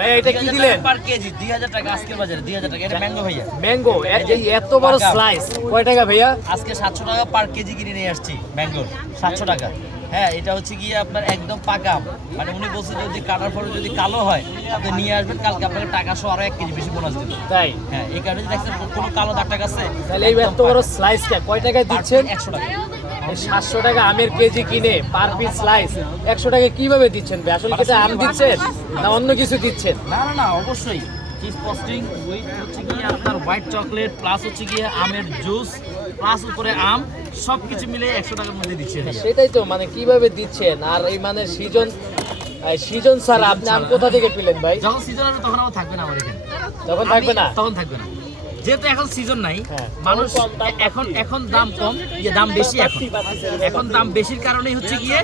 ভাই এটা কি দিলেন? পার কেজি 2000 টাকা আজকের বাজারে 2000 টাকা। এটা ম্যাঙ্গো ভাইয়া, ম্যাঙ্গো এই এত বড় স্লাইস কয় টাকা ভাইয়া? আজকে 700 টাকা পার কেজি কিনে নিয়ে আসছি ম্যাঙ্গো, 700 টাকা। হ্যাঁ, এটা হচ্ছে গিয়ে আপনার একদম পাকা আম। মানে উনি বলছে যদি কাটার পরে যদি কালো হয় আপনি নিয়ে আসবেন, কালকে আপনাকে টাকা সহ আরো 1 কেজি বেশি বোনাস দেবে। তাই? হ্যাঁ, এই কারণে দেখছেন কোনো কালো দাগ টাক আছে। তাহলে এই এত বড় স্লাইসটা কয় টাকায় দিচ্ছেন? 100 টাকা। 700 টাকা আমের কেজি কিনে পার পিস স্লাইস 100 টাকা কিভাবে দিচ্ছেন ভাই? আসলে কি এটা আম দিচ্ছেন না অন্য কিছু দিচ্ছেন? না না না, অবশ্যই চিজ ফ্রস্টিং উইথ হচ্ছে গিয়ে আপনার হোয়াইট চকলেট প্লাস হচ্ছে গিয়ে আমের জুস প্লাস উপরে আম, সব কিছু মিলে 100 টাকার মধ্যে দিচ্ছে। সেটাই তো, মানে কিভাবে দিচ্ছেন? আর এই মানে সিজন স্যার আপনি আম কোথা থেকে পেলেন ভাই? যখন সিজন আসবে তখন আমার থাকবে না, আমার এখানে তখন থাকবে না? তখন থাকবে না, যেহেতু এখন সিজন নাই। হ্যাঁ। মানুষ এখন দাম কম, দাম বেশি। এখন দাম বেশির কারণেই হচ্ছে গিয়ে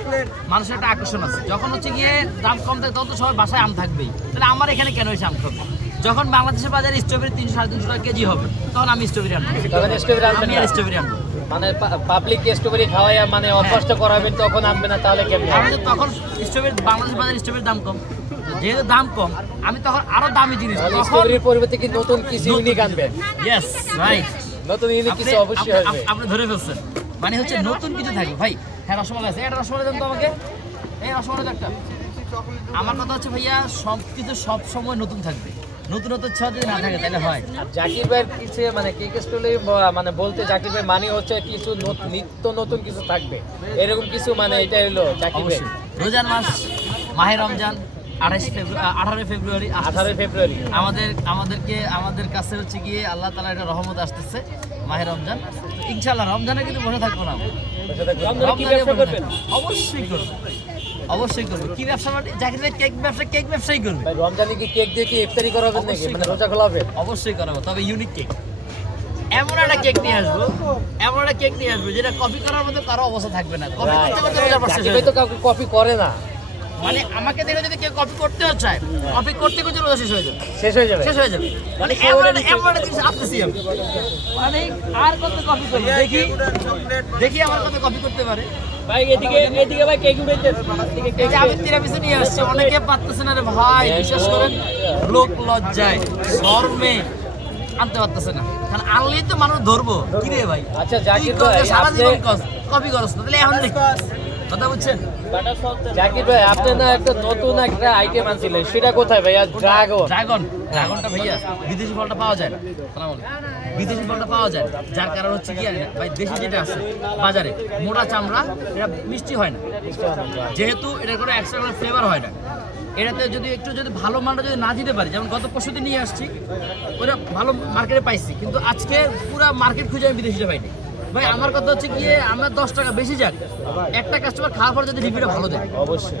মানুষের একটা আকর্ষণ আছে। যখন হচ্ছে গিয়ে দাম কম থাকে তখন তো সবার বাসায় আম থাকবেই, তাহলে আমার এখানে কেন এসে আম খাবে? যখন বাংলাদেশের বাজারে স্ট্রবেরি 300-350 টাকা কেজি হবে তখন আমি স্ট্রবেরি আনবো। তখন স্ট্রবেরি আনবেন আমি না? আর স্ট্রবেরি আনবো মানে পাবলিক স্ট্রবেরি খাওয়াইয়া মানে অভ্যস্ত করাবেন তখন আনবে না, তাহলে কেমন? আমাদের তখন স্ট্রবেরি বাংলাদেশের বাজারে স্ট্রবেরির দাম কম, যেহেতু দাম কম আমি তখন আরো দামি জিনিস তখন স্ট্রবেরির পরিবর্তে কি নতুন কিছু ইউনিক আনবেন? ইয়েস রাইট, নতুন ইউনিক কিছু অবশ্যই আসবে। আপনি ধরে ফেলছেন, মানে হচ্ছে নতুন কিছু থাকবে ভাই। হ্যাঁ, রসমালাই আছে, এটা রসমালাই দেন তো আমাকে, এই রসমালাই তো একটা। আমার কথা হচ্ছে ভাইয়া সব কিছু সব সময় নতুন থাকবে, নতুনত্ব ছোঁয়া যদি না থাকে তাহলে হয়। আর জাকির ভাইয়ের কিছু মানে কেক স্টলে মানে বলতে জাকির ভাই মানে হচ্ছে কিছু নিত্য নতুন কিছু থাকবে, এরকম কিছু মানে এটা হলো জাকির ভাই। অবশ্যই রোজার মাস, মাহে রমজান 18 ফেব্রুয়ারি 18 ফেব্রুয়ারি আমাদের কাছে হচ্ছে গিয়ে আল্লাহ তাআলার একটা রহমত আসতেছে, মাহে রমজান। ইনশাআল্লাহ রমজানে কিন্তু বসে থাকবো না, রমজানে কি ব্যবসা করবেন? অবশ্যই করবো। কি ব্যবসা? মানে জাকির ভাই কেক ব্যবসায়ী করবে। ভাই রমজানে কি কেক দিয়ে কি ইফতারি করাবেন নাকি, মানে রোজা খোলাবেন? অবশ্যই করাবো, তবে ইউনিক কেক। এমন একটা কেক নিয়ে আসবো যেটা কপি করার মতো কারো অবস্থা থাকবে না। কপি করতে করতে রোজা পড়ছে। জাকির ভাই তো কাউকে কপি করে না, মানে আমাকে দেখে যদি কেউ কপি করতেও চায়, কপি করতে করতে রোজা শেষ হয়ে যাবে। মানে এমন একটা জিনিস আসতেছি আমি, মানে আর কত কপি করবে দেখি আমার কত কপি করতে পারে। ভাই এদিকে ভাই কেক উঠাইতেন। এই যে আমি তিরামিসু নিয়ে আসছি, অনেকে পারতেছে না রে ভাই, বিশেষ করে লোক লজ্জায় শরমে আনতে পারতেছে না, কারণ আনলেই তো মানুষ ধরবো কি রে ভাই। আচ্ছা জাকির ভাই সারা আপনি জীবন কপি করছ না, তাহলে এখন দেখ কথা বুঝছেন। জাকির ভাই আপনি না একটা নতুন একটা আইটেম আনছিলেন, সেটা কোথায় ভাই? আর ড্রাগনটা ভাইয়া বিদেশি ফলটা পাওয়া যায় না। বিদেশি ফলটা পাওয়া যায় না, যার কারণ হচ্ছে কি ভাই দেশি যেটা আছে বাজারে মোটা চামড়া, এটা মিষ্টি হয় না, যেহেতু এটার কোনো এক্সট্রা কোনো ফ্লেভার হয় না। এটাতে যদি ভালো মানটা যদি না দিতে পারি, যেমন গত পরশুদিন নিয়ে আসছি ওটা ভালো মার্কেটে পাইছি, কিন্তু আজকে পুরো মার্কেট খুঁজে আমি বিদেশিটা পাইনি। ভাই আমার কথা হচ্ছে গিয়ে আমরা 10 টাকা বেশি যাক, একটা কাস্টমার খাওয়ার পর যদি রিভিউটা ভালো দেয় অবশ্যই